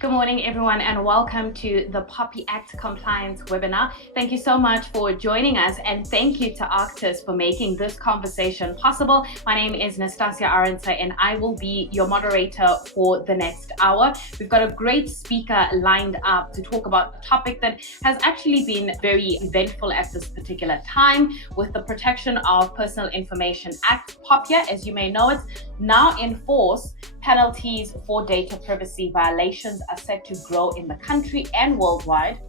Good morning, everyone, and welcome to the POPI Act compliance webinar. Thank you so much for joining us, and thank you to archTIS for making this conversation possible. My name is Nastasia Arendse, and I will be your moderator for the next hour. We've got a great speaker lined up to talk about a topic that has actually been very eventful at this particular time with the Protection of Personal Information Act, POPIA. As you may know, it's now in force. Penalties for data privacy violations are set to grow in the country and worldwide,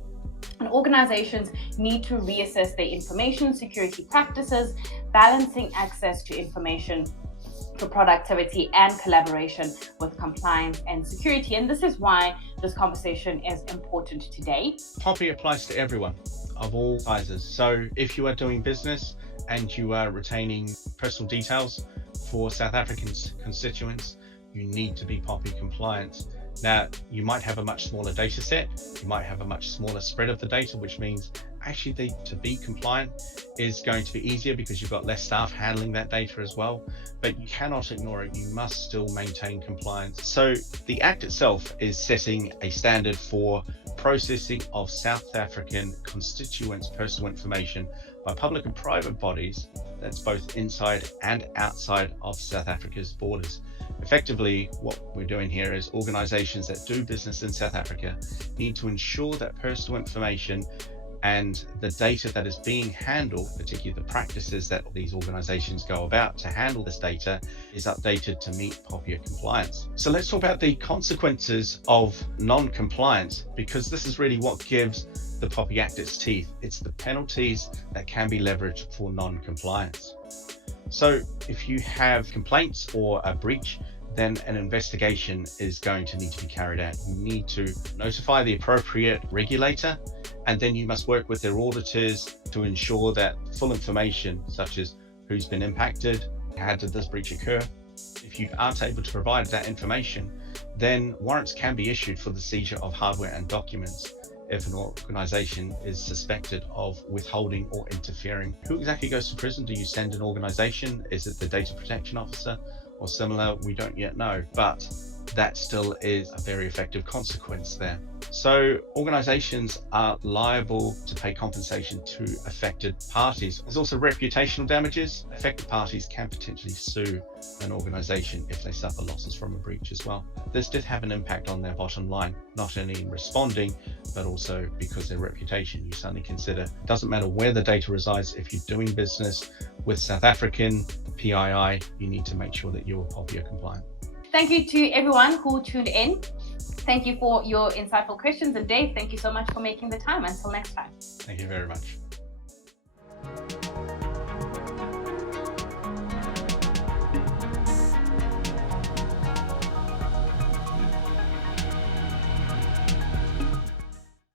and organizations need to reassess their information security practices, balancing access to information for productivity and collaboration with compliance and security. And this is why this conversation is important today. POPI applies to everyone of all sizes. So if you are doing business and you are retaining personal details for South African constituents, you need to be POPI compliant. Now, you might have a much smaller data set, you might have a much smaller spread of the data, which means actually to be compliant is going to be easier because you've got less staff handling that data as well, but you cannot ignore it. You must still maintain compliance. So the Act itself is setting a standard for processing of South African constituents' personal information by public and private bodies, that's both inside and outside of South Africa's borders. Effectively, what we're doing here is organizations that do business in South Africa need to ensure that personal information and the data that is being handled, particularly the practices that these organizations go about to handle this data, is updated to meet POPIA compliance. So let's talk about the consequences of non-compliance, because this is really what gives the POPI Act its teeth. It's the penalties that can be leveraged for non-compliance. So if you have complaints or a breach, then an investigation is going to need to be carried out. You need to notify the appropriate regulator, and then you must work with their auditors to ensure that full information, such as who's been impacted, how did this breach occur. If you aren't able to provide that information, then warrants can be issued for the seizure of hardware and documents if an organization is suspected of withholding or interfering. Who exactly goes to prison? Do you send an organization? Is it the data protection officer or similar? We don't yet know, but that still is a very effective consequence there. So organizations are liable to pay compensation to affected parties. There's also reputational damages. Affected parties can potentially sue an organization if they suffer losses from a breach as well. This did have an impact on their bottom line, not only in responding, but also because their reputation. You suddenly consider, it doesn't matter where the data resides, if you're doing business with South African PII, you need to make sure that you're POPIA compliant. Thank you to everyone who tuned in. Thank you for your insightful questions. And Dave, thank you so much for making the time. Until next time. Thank you very much.